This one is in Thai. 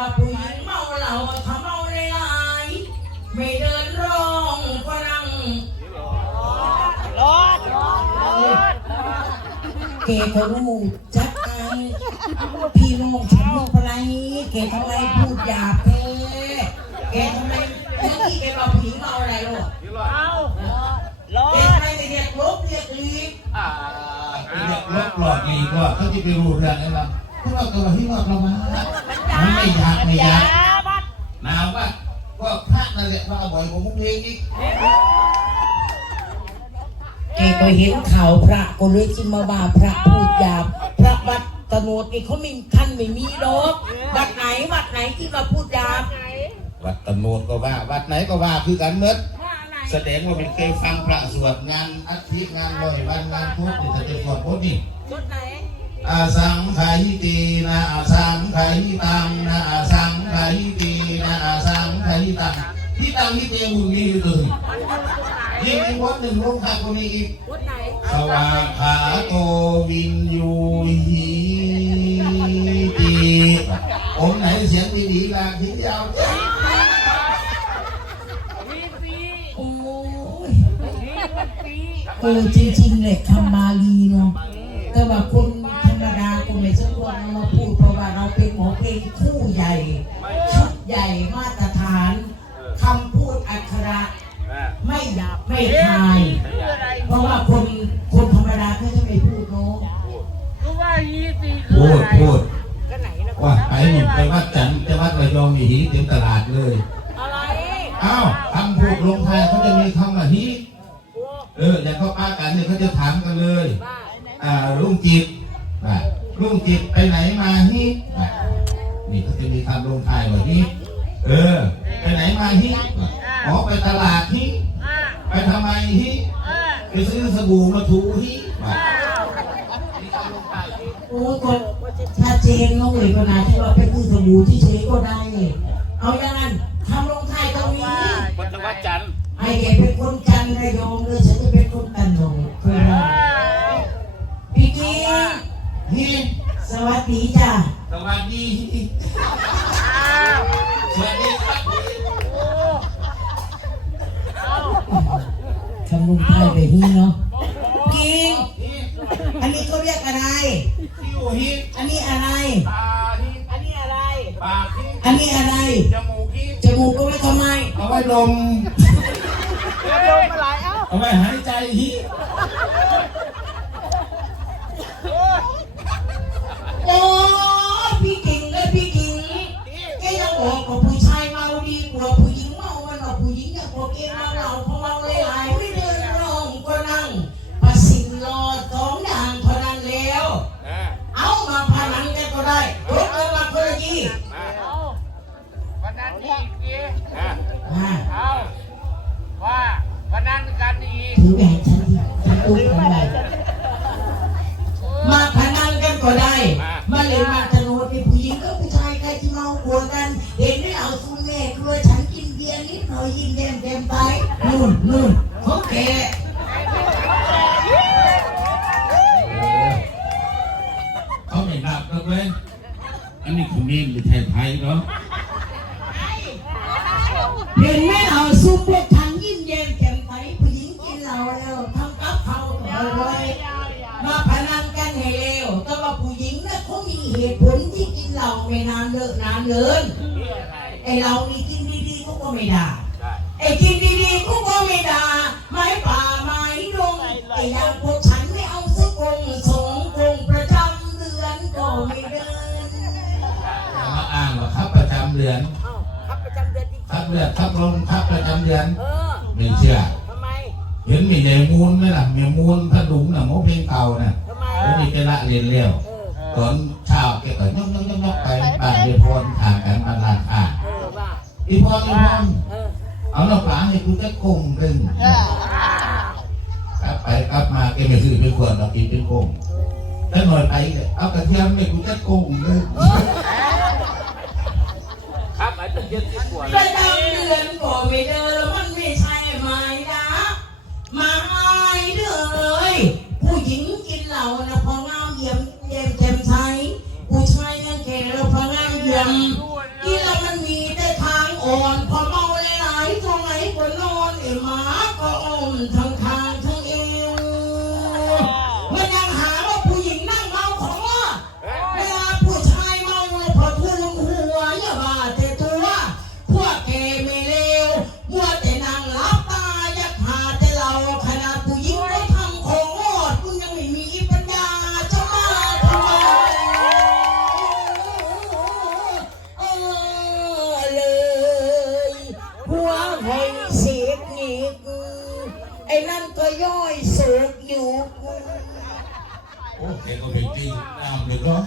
ว่าผู้หญิงเมาเหล้าเขาเมาในลายไม่เดินร้องก็นั่งรถรถเกก็รู้จักกันพี่น้องฉันบอกอะไรเกทำไมพูดหยาบเท่เกทำไมเมื่อกี้เกบอกผู้หญิงเมาอะไรลูกเอารเกถทำไมไม่เรียกลบเรียกลีกเรียกลบหลอดดีก็เขาจะไปรู้เรื่องอะไรบ้างพวกเราตัวที่ว่าเรามามัน ไม่อยากไม่อยากบัดหนาวป่ะก็พระนั่นแหละพระบ่อยกว่ามุกเพลงอีกเกก็เห็นข่าวพระก็เลยจิมาว่าพระพูดหยาบพระวัดตะโนดนี่เขาไม่ท่านไม่มีดอกวัดไหนวัดไหนที่มาพูดหยาบวัดตำโนดก็ว่า วัดไหนก็ว่าคือกันเมื่อว่าไหนแสดงว่าเป็นเคยฟังพระสวดงานอาทิตย์งานลอยวันงานพุธนี่ถ้าจะสวดพุธนี่รถไหน อาสังไขตีนะอาสังไขตังนะอาสังไขตีนะอาสังไขตังที่ตังที่เจมุนมีอยู่ตัวนี้ยิ่งอีกวัดหนึ่งลงทักก็มีอีกรถไหนสวาขาโตวินยูหีตีผมไหนเสียงดีๆลากทีเดียววีฟีโอ้ยวีวันฟีเออจริงๆเลยคำบาลีเนาะแต่ว่าคน เพราะว่าเราเป็นหมอเพลงคู่ใหญ่ ชุดใหญ่มาตรฐานคำพูดอักขระไม่หยาบไม่ทายคืออะไรเพราะว่าคนคนธรรมดาเขาจะไม่พูดเนาะคือว่ายีฟีคือพูอะดไรพูดก็ไหนนะว่าไปหนุ่มไปวัดจันทร์ไปวัดระยองมีหีเต็มตลาดเลยอะไรอ้าวคำพูดลงท้ายเขาจะมีคำว่าฮีโอ้เอออย่างเขาป้ากันเนี่ยเขาจะถามกันเลยบ้าอ่าลุงจิตอ่า ลุงจิตไปไหนมาฮีอ่านี่เขาจะมีคำลงท้ายว่าฮีเออ ไปไหนมาฮีอ๋อไปตลาดฮีอ่าไปทำไมฮีอ่าไปซื้อสบู่มาถูฮีอ่าโอ้ยคนชัดเจนน้องเอ๋ยก็นาที่ว่าเป็นคือสบู่ที่เฉยก็ได้เนี่ยเอาอย่างนั้นทำลงท้ายตรงนี้คนจังหวัดจันทร์ไอ้แกเป็นคนจันทร์ระยองเลยฉันจะเป็นคนกันน วัสดีจ้ะสวัสดีฮีอ้าวสวัสดีครับโอ้เอาทำลงท้ายไปนี่เนาะกิ๊กอันนี้เขาเรียกอะไรคิ้วฮีอันนี้อะไร ตาฮีอันนี้อะไร ปากฮีอันนี้อะไร จมูกฮีจมูกก็ไว้ทำไม เอาไว้ดมเดี๋ยวโดนมาหลายเอ้าเอาไว้หายใจฮีโนู่นนู่นของแกเขาไม่นับกันเลยอันนี้ขมิ้นหรือไทยไทยเนาะเห็นไหมเอาซุปพวกฉันยิ้มแย้มแจ่มใสผู้หญิงกินเหล้าแล้วทำกับเขาวอร่อยมาพนันกันให้เร็วแต่ว่าผู้หญิงน่ะเขามีเหตุผลที่กินเหล้าไม่นานเลิกนานเกินไอเรานี่กินดีๆเขาก็ไม่ด่าไอ้กินดีๆกูก็ไม่ด่าไม้ป่าไม้ดงไอ้อย่างพวกฉันไม่เอาสักกงสองกงประจำเดือนก็ไม่เดินอย่ามาอ้างว่าครับประจำเดือนเอ้าครับประจำเดือนจริงครับเดือนครับลงครับประจำเดือนเออไม่เชื่อทำไมเห็นมีใหญ่มูลไหมล่ะมีมูลพระดุงน่ะโมเพลงเก่าน่ะทำไมแล้วนี่แกละเรียนเร็วเออตอนเช้าแกก็ยกยกยกยกไปบ้านไปพรทางกันมาลานอ่าเออว่าอีพรอีพรเออเอาหน้าฝาให้กูจะคงเร่ง กลับมาแกไม่ซื้อเป็นขวดเรากินเป็นโค้งถ้าหน่อยไปเอากระเทียมไปกูจะโค้งเลยครับอาจะเย็ที่ขวดประจำเดือนก็ไม่เจอแล้วมันไม่ใช่ไม้นะมาไอ้เลยผู้หญิงกินเหล่านะพองามเยี่ยมเยี่ยมเต็มใช้ผู้ชายยังแก่แล้วพองามเยี่ยมกินเรามันมีแต่ทางอ่อนพอเมาหลายๆทงไมก็นอนเอ็มา ให้เสียหนีกูไอ้นั่นก็ย่อยเสือกอยู่กู โอ้แกก็เป็นจริงตามเลยเนาะ